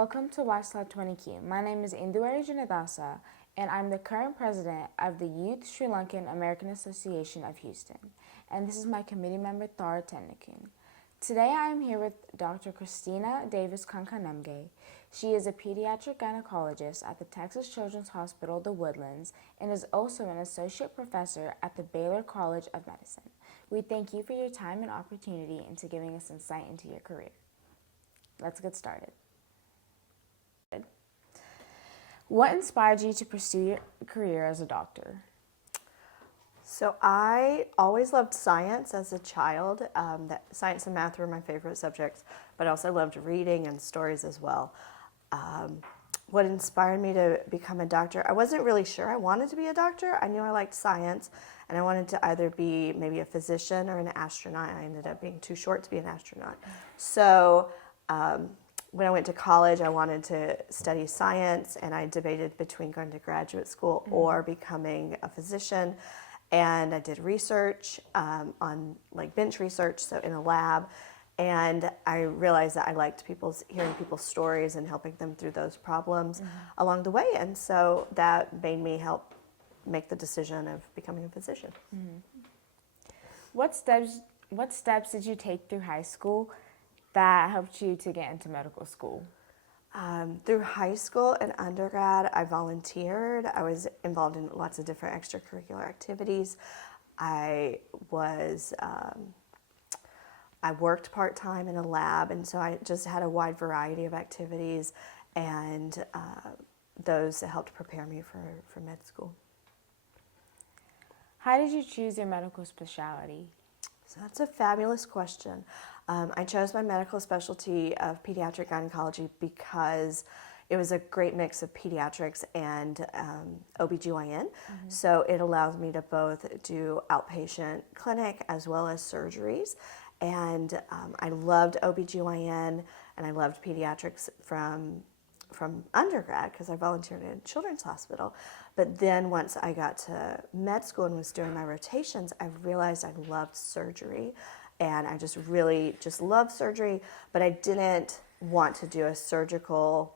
Welcome to YSLAAH 20Q. My name is Induwari Jinadasa, and I'm the current president of the Youth Sri Lankan American Association of Houston, and this is my committee member, Thara Tennakoon. Today I am here with Dr. Christina Davis-Kankanamage. She is a pediatric gynecologist at the Texas Children's Hospital, The Woodlands, and is also an associate professor at the Baylor College of Medicine. We thank you for your time and opportunity into giving us insight into your career. Let's get started. What inspired you to pursue your career as a doctor? So I always loved science as a child. Science and math were my favorite subjects, but I also loved reading and stories as well. What inspired me to become a doctor, I wasn't really sure I wanted to be a doctor. I knew I liked science, and I wanted to either be maybe a physician or an astronaut. I ended up being too short to be an astronaut. So when I went to college, I wanted to study science, and I debated between going to graduate school or becoming a physician. And I did research on bench research, so in a lab. And I realized that I liked hearing people's stories and helping them through those problems along the way. And so that made me help make the decision of becoming a physician. What steps did you take through high school that helped you to get into medical school? Through high school and undergrad, I volunteered. I was involved in lots of different extracurricular activities. I worked part-time in a lab, and so I just had a wide variety of activities, and those helped prepare me for med school. How did you choose your medical specialty? So that's a fabulous question. I chose my medical specialty of pediatric gynecology because it was a great mix of pediatrics and OBGYN. So it allows me to both do outpatient clinic as well as surgeries. And I loved OBGYN and I loved pediatrics from undergrad because I volunteered in a children's hospital. But then once I got to med school and was doing my rotations, I realized I loved surgery. And I just really loved surgery, but I didn't want to do a surgical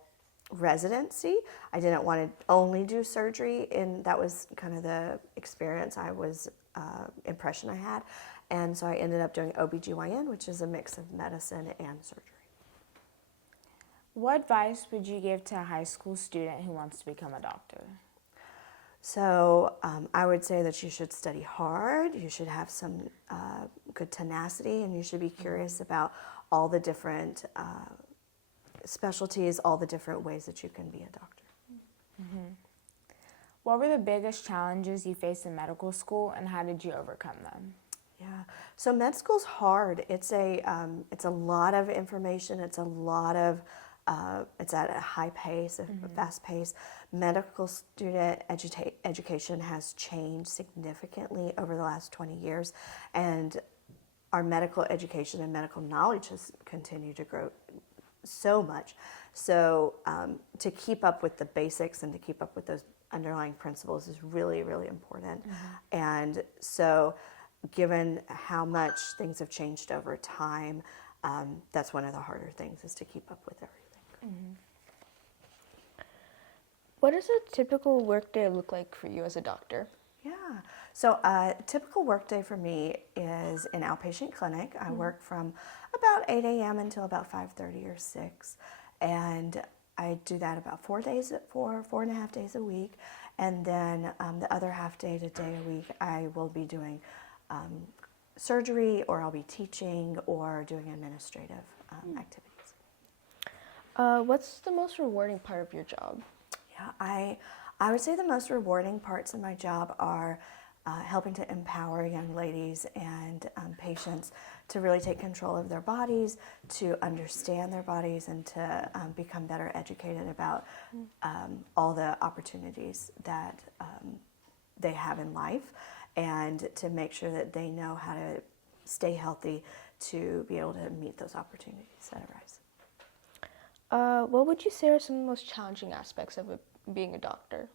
residency. I didn't want to only do surgery, and that was kind of the experience impression I had. And so I ended up doing OBGYN, which is a mix of medicine and surgery. What advice would you give to a high school student who wants to become a doctor? So I would say that you should study hard, you should have some good tenacity, and you should be curious about all the different specialties, all the different ways that you can be a doctor. What were the biggest challenges you faced in medical school, and how did you overcome them? Yeah, so med school's hard. It's a lot of information. It's at a high pace, a fast pace. Medical student education has changed significantly over the last 20 years, and our medical education and medical knowledge has continued to grow so much. So to keep up with the basics and to keep up with those underlying principles is really, really important. And so given how much things have changed over time, that's one of the harder things, is to keep up with everything. What does a typical workday look like for you as a doctor? Yeah, so a typical workday for me is an outpatient clinic. I work from about 8 a.m. until about 5:30 or 6, and I do that about 4.5 days a week, and then the other half day to day a week I will be doing surgery, or I'll be teaching or doing administrative activities. What's the most rewarding part of your job? Yeah, I would say the most rewarding parts of my job are helping to empower young ladies and patients to really take control of their bodies, to understand their bodies, and to become better educated about all the opportunities that they have in life, and to make sure that they know how to stay healthy to be able to meet those opportunities that arise. What would you say are some of the most challenging aspects of being a doctor?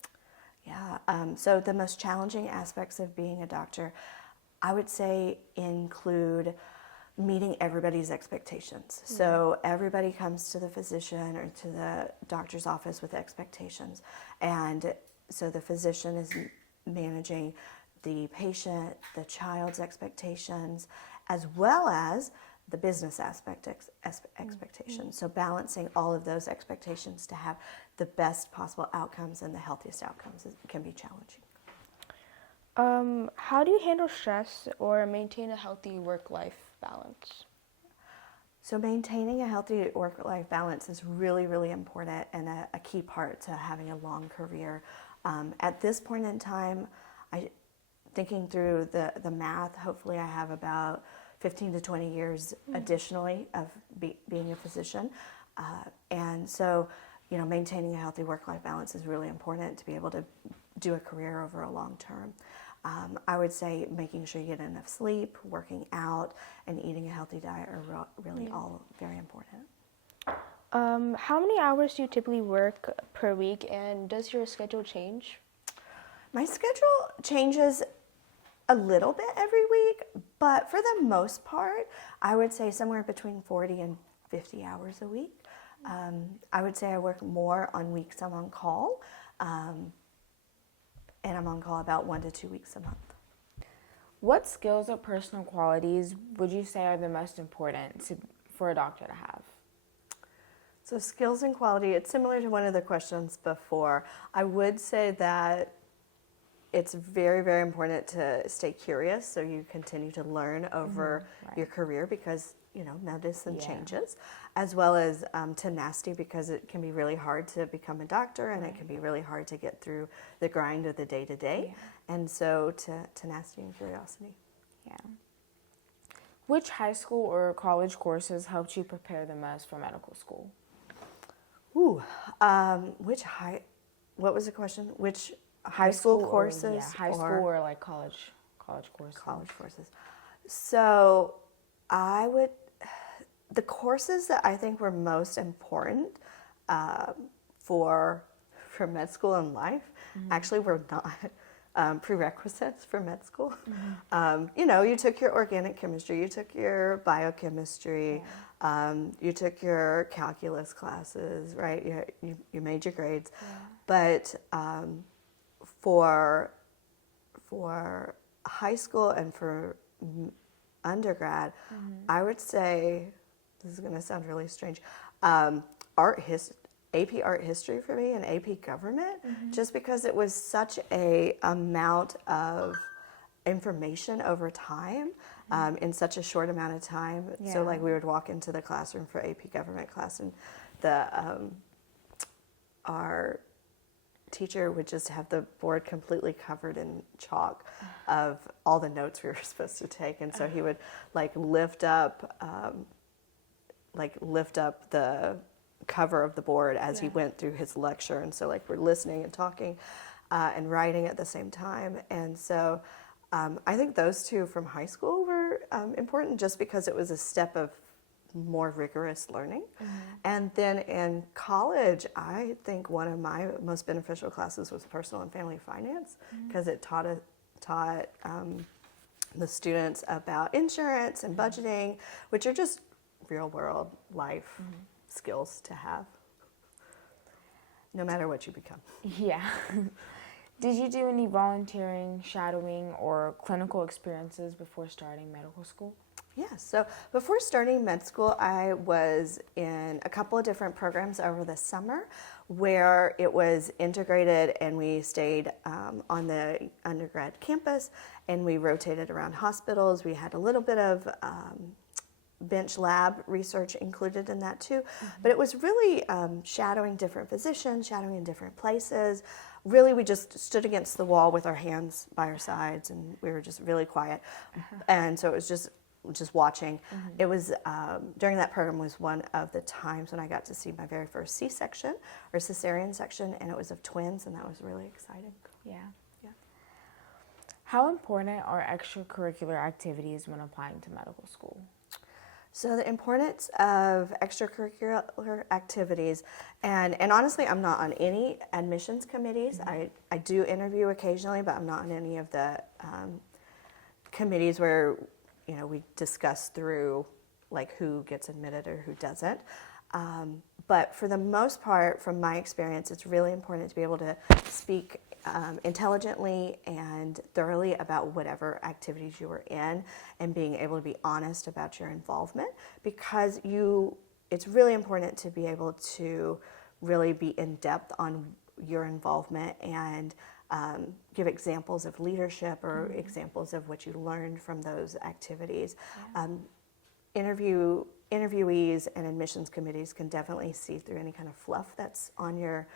Yeah, so the most challenging aspects of being a doctor, I would say, include meeting everybody's expectations. So everybody comes to the physician or to the doctor's office with expectations. And so the physician is managing the patient, the child's expectations, as well as the business expectations. So balancing all of those expectations to have the best possible outcomes and the healthiest outcomes can be challenging. How do you handle stress or maintain a healthy work-life balance? So maintaining a healthy work-life balance is really, really important and a key part to having a long career. At this point in time, thinking through the math, hopefully I have about 15 to 20 years additionally of being a physician. And so, maintaining a healthy work-life balance is really important to be able to do a career over a long term. I would say making sure you get enough sleep, working out, and eating a healthy diet are really all very important. How many hours do you typically work per week, and does your schedule change? My schedule changes a little bit every week, but for the most part, I would say somewhere between 40 and 50 hours a week. I would say I work more on weeks I'm on call, and I'm on call about 1 to 2 weeks a month. What skills or personal qualities would you say are the most important for a doctor to have? So skills and quality, it's similar to one of the questions before. I would say that it's very, very important to stay curious so you continue to learn over your career because, medicine changes, as well as tenacity because it can be really hard to become a doctor and it can be really hard to get through the grind of the day-to-day. And so tenacity and curiosity. Yeah. Which high school or college courses helped you prepare the most for medical school? What was the question? Which high school courses? High school or like college courses. College courses. So the courses that I think were most important for med school and life actually were not prerequisites for med school. You took your organic chemistry, you took your biochemistry, you took your calculus classes, right? You made your grades. But for high school and for undergrad, I would say, this is going to sound really strange, AP Art History for me and AP Government, just because it was such a amount of information over time in such a short amount of time. So like we would walk into the classroom for AP Government class and our teacher would just have the board completely covered in chalk of all the notes we were supposed to take, and so he would lift up the cover of the board as he went through his lecture, and so we're listening and talking and writing at the same time. And so I think those two from high school were important just because it was a step of more rigorous learning. And then in college, I think one of my most beneficial classes was personal and family finance because it taught the students about insurance and budgeting, which are just real world life skills to have no matter what you become. Yeah. Did you do any volunteering, shadowing, or clinical experiences before starting medical school? Yes. So before starting med school, I was in a couple of different programs over the summer where it was integrated and we stayed on the undergrad campus and we rotated around hospitals. We had a little bit of bench lab research included in that too. But it was really shadowing different physicians, shadowing in different places. Really, we just stood against the wall with our hands by our sides and we were just really quiet. And so it was just watching. It was, during that program was one of the times when I got to see my very first C-section or cesarean section, and it was of twins, and that was really exciting. Yeah. How important are extracurricular activities when applying to medical school? So the importance of extracurricular activities, and honestly, I'm not on any admissions committees. I do interview occasionally, but I'm not on any of the committees where we discuss through like who gets admitted or who doesn't. But for the most part, from my experience, it's really important to be able to speak intelligently and thoroughly about whatever activities you were in, and being able to be honest about your involvement, because it's really important to be able to really be in depth on your involvement and give examples of leadership or examples of what you learned from those activities. Interviewees and admissions committees can definitely see through any kind of fluff that's on your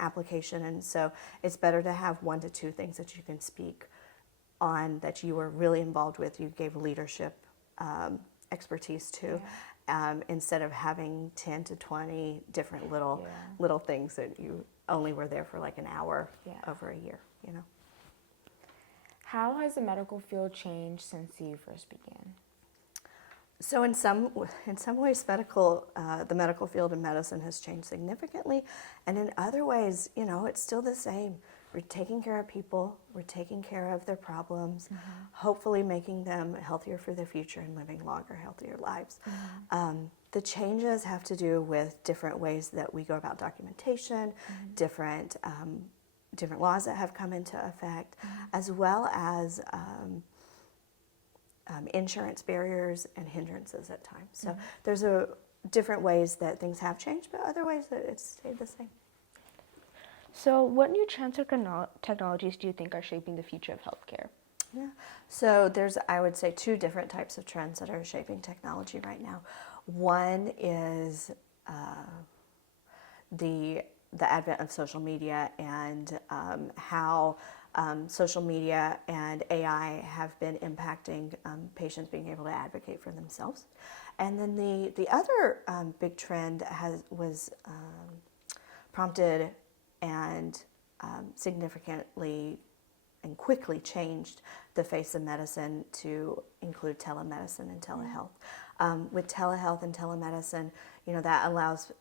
application, and so it's better to have 1 to 2 things that you can speak on that you were really involved with, you gave leadership expertise to, instead of having 10 to 20 different little things that you only were there for like an hour over a year, How has the medical field changed since you first began? So in some ways, the medical field of medicine has changed significantly, and in other ways, it's still the same. We're taking care of people, we're taking care of their problems, hopefully making them healthier for the future and living longer, healthier lives. The changes have to do with different ways that we go about documentation, different laws that have come into effect, as well as insurance barriers and hindrances at times. So there's different ways that things have changed, but other ways that it's stayed the same. So what new trends or technologies do you think are shaping the future of healthcare? Yeah. So there's, I would say, 2 different types of trends that are shaping technology right now. One is the advent of social media and how social media and AI have been impacting patients being able to advocate for themselves. And then the other big trend was prompted and significantly and quickly changed the face of medicine to include telemedicine and telehealth. With telehealth and telemedicine, that allows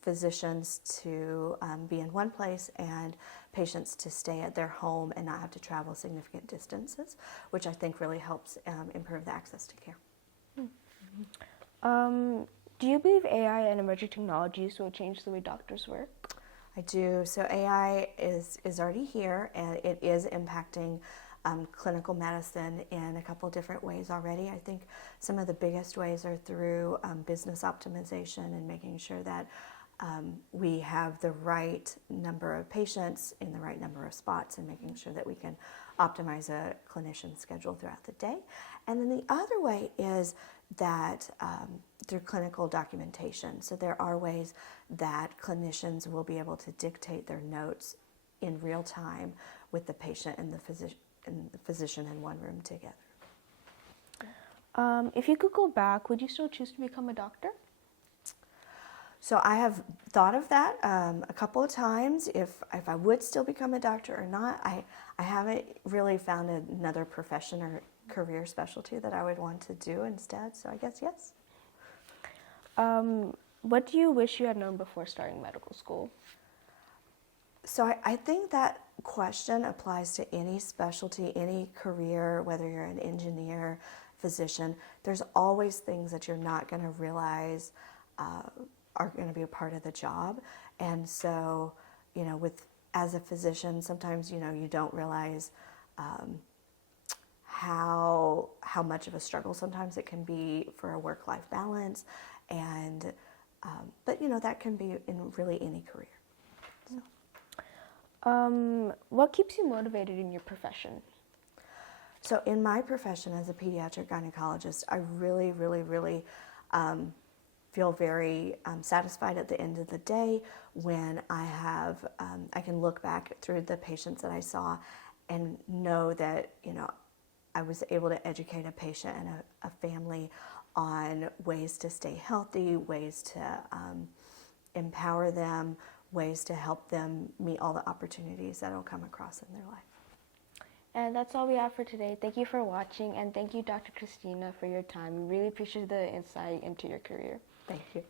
physicians to be in one place and patients to stay at their home and not have to travel significant distances, which I think really helps improve the access to care. Do you believe AI and emerging technologies will change the way doctors work? I do. So AI is already here, and it is impacting clinical medicine in a couple different ways already. I think some of the biggest ways are through business optimization and making sure that we have the right number of patients in the right number of spots, and making sure that we can optimize a clinician's schedule throughout the day. And then the other way is that through clinical documentation. So there are ways that clinicians will be able to dictate their notes in real time with the patient and the physician in one room together. If you could go back, would you still choose to become a doctor? So I have thought of that a couple of times, if I would still become a doctor or not. I haven't really found another profession or career specialty that I would want to do instead, so I guess yes. What do you wish you had known before starting medical school? So I think that question applies to any specialty, any career, whether you're an engineer, physician. There's always things that you're not going to realize are going to be a part of the job. And so, as a physician, sometimes, you don't realize how much of a struggle sometimes it can be for a work-life balance. And, but, that can be in really any career. So. What keeps you motivated in your profession? So in my profession as a pediatric gynecologist, I really, really, really feel very satisfied at the end of the day when I can look back through the patients that I saw and know that, I was able to educate a patient and a family on ways to stay healthy, ways to empower them, ways to help them meet all the opportunities that will come across in their life. And that's all we have for today. Thank you for watching, and thank you, Dr. Christina, for your time. We really appreciate the insight into your career. Thank you.